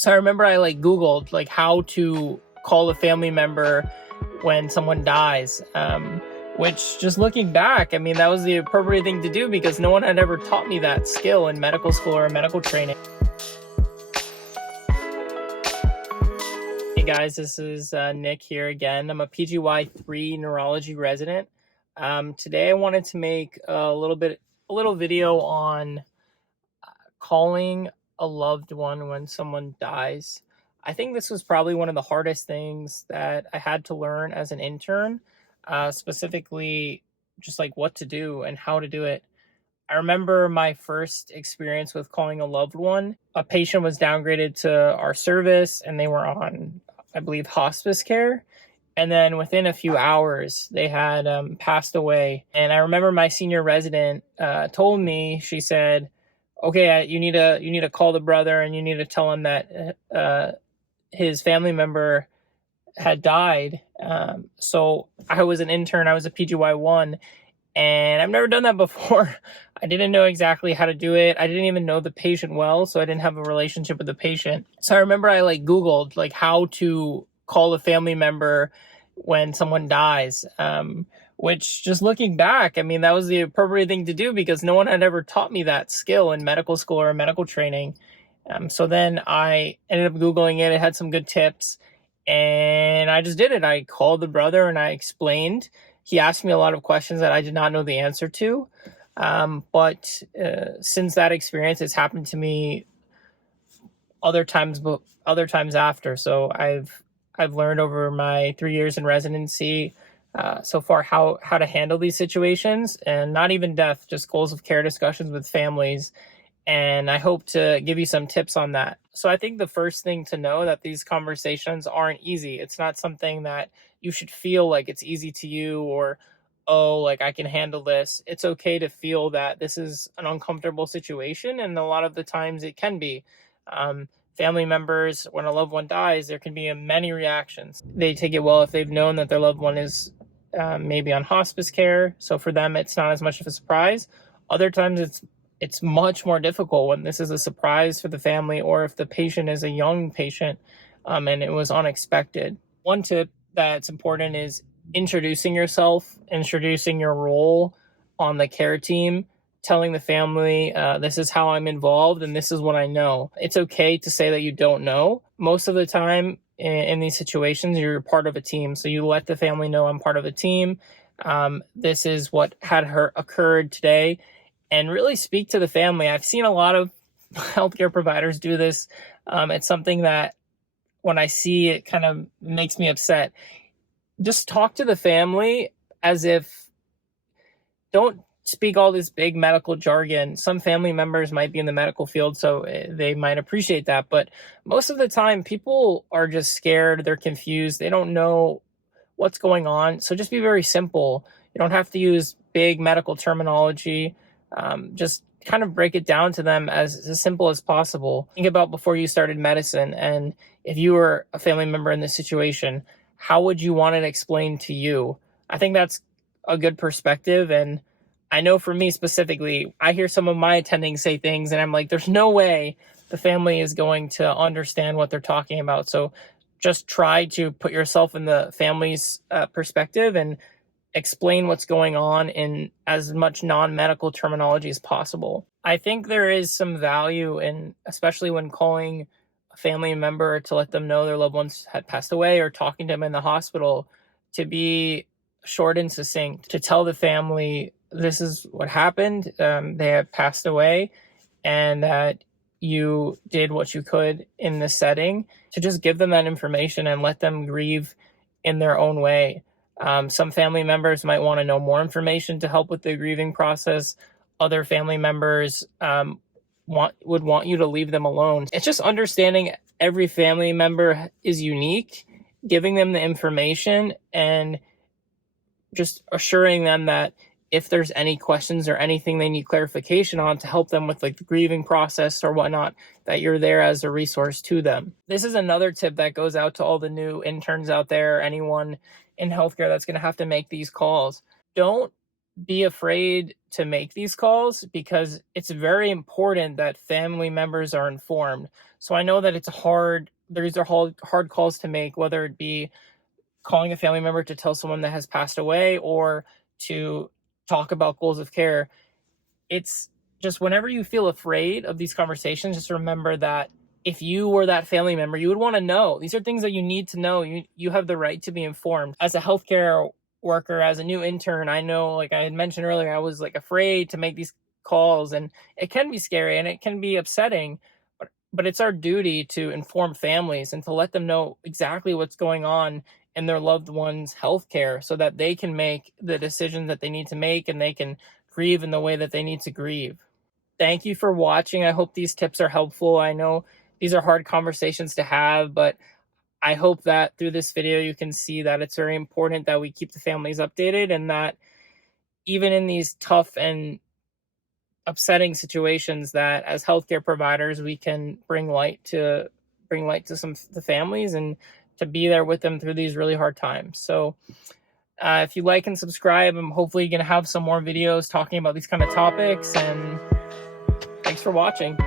So I remember I Googled how to call a family member when someone dies. Which, just looking back, I mean, that was the appropriate thing to do because no one had ever taught me that skill in medical school or medical training. Hey guys, this is Nick here again. I'm a PGY3 neurology resident. Today I wanted to make a little video on calling a loved one when someone dies. I think this was probably one of the hardest things that I had to learn as an intern, specifically just what to do and how to do it. I remember my first experience with calling a loved one. A patient was downgraded to our service and they were on, I believe, hospice care. And then within a few hours, they had passed away. And I remember my senior resident told me, she said, okay, you need to call the brother and you need to tell him that his family member had died. So I was an intern, I was a PGY1, and I've never done that before. I didn't know exactly how to do it. I didn't even know the patient well, so I didn't have a relationship with the patient. So I remember I Googled how to call a family member when someone dies. Which, just looking back, I mean, that was the appropriate thing to do because no one had ever taught me that skill in medical school or medical training. So then I ended up Googling it. It had some good tips and I just did it. I called the brother and I explained. He asked me a lot of questions that I did not know the answer to. But since that experience, it's happened to me other times after. So I've learned over my 3 years in residency so far how to handle these situations, and not even death, just goals of care discussions with families. And I hope to give you some tips on that. So I think the first thing to know that these conversations aren't easy. It's not something that you should feel like it's easy to you or, oh, I can handle this. It's okay to feel that this is an uncomfortable situation. And a lot of the times it can be. Family members, when a loved one dies, there can be many reactions. They take it well if they've known that their loved one is maybe on hospice care. So for them, it's not as much of a surprise. Other times it's much more difficult when this is a surprise for the family, or if the patient is a young patient and it was unexpected. One tip that's important is introducing yourself, introducing your role on the care team, telling the family, this is how I'm involved and this is what I know. It's okay to say that you don't know. Most of the time in these situations, you're part of a team. So you let the family know, I'm part of a team. This is what had occurred today. And really speak to the family. I've seen a lot of healthcare providers do this. It's something that when I see it kind of makes me upset. Just talk to the family as if, don't speak all this big medical jargon. Some family members might be in the medical field, so they might appreciate that. But most of the time, people are just scared. They're confused. They don't know what's going on. So just be very simple. You don't have to use big medical terminology. Just kind of break it down to them as simple as possible. Think about before you started medicine, and if you were a family member in this situation, how would you want it explained to you? I think that's a good perspective. And I know for me specifically, I hear some of my attendings say things and I'm like, there's no way the family is going to understand what they're talking about. So just try to put yourself in the family's perspective and explain what's going on in as much non-medical terminology as possible. I think there is some value in, especially when calling a family member to let them know their loved ones had passed away, or talking to them in the hospital, to be short and succinct, to tell the family this is what happened, they have passed away, and that you did what you could in this setting, to just give them that information and let them grieve in their own way. Some family members might want to know more information to help with the grieving process. Other family members would want you to leave them alone. It's just understanding every family member is unique, giving them the information, and just assuring them that if there's any questions or anything they need clarification on to help them with the grieving process or whatnot, that you're there as a resource to them. This is another tip that goes out to all the new interns out there, anyone in healthcare that's going to have to make these calls. Don't be afraid to make these calls, because it's very important that family members are informed. So I know that these are hard calls to make, whether it be calling a family member to tell someone that has passed away or to talk about goals of care. It's just whenever you feel afraid of these conversations, just remember that if you were that family member, you would want to know. These are things that you need to know. You have the right to be informed. As a healthcare worker, as a new intern, I know, like I had mentioned earlier, I was like afraid to make these calls, and it can be scary and it can be upsetting, but it's our duty to inform families and to let them know exactly what's going on in their loved ones' healthcare so that they can make the decisions that they need to make and they can grieve in the way that they need to grieve. Thank you for watching. I hope these tips are helpful. I know these are hard conversations to have, but I hope that through this video you can see that it's very important that we keep the families updated, and that even in these tough and upsetting situations, that as healthcare providers we can bring light to some the families and to be there with them through these really hard times. So if you like and subscribe, I'm hopefully going to have some more videos talking about these kind of topics, and thanks for watching.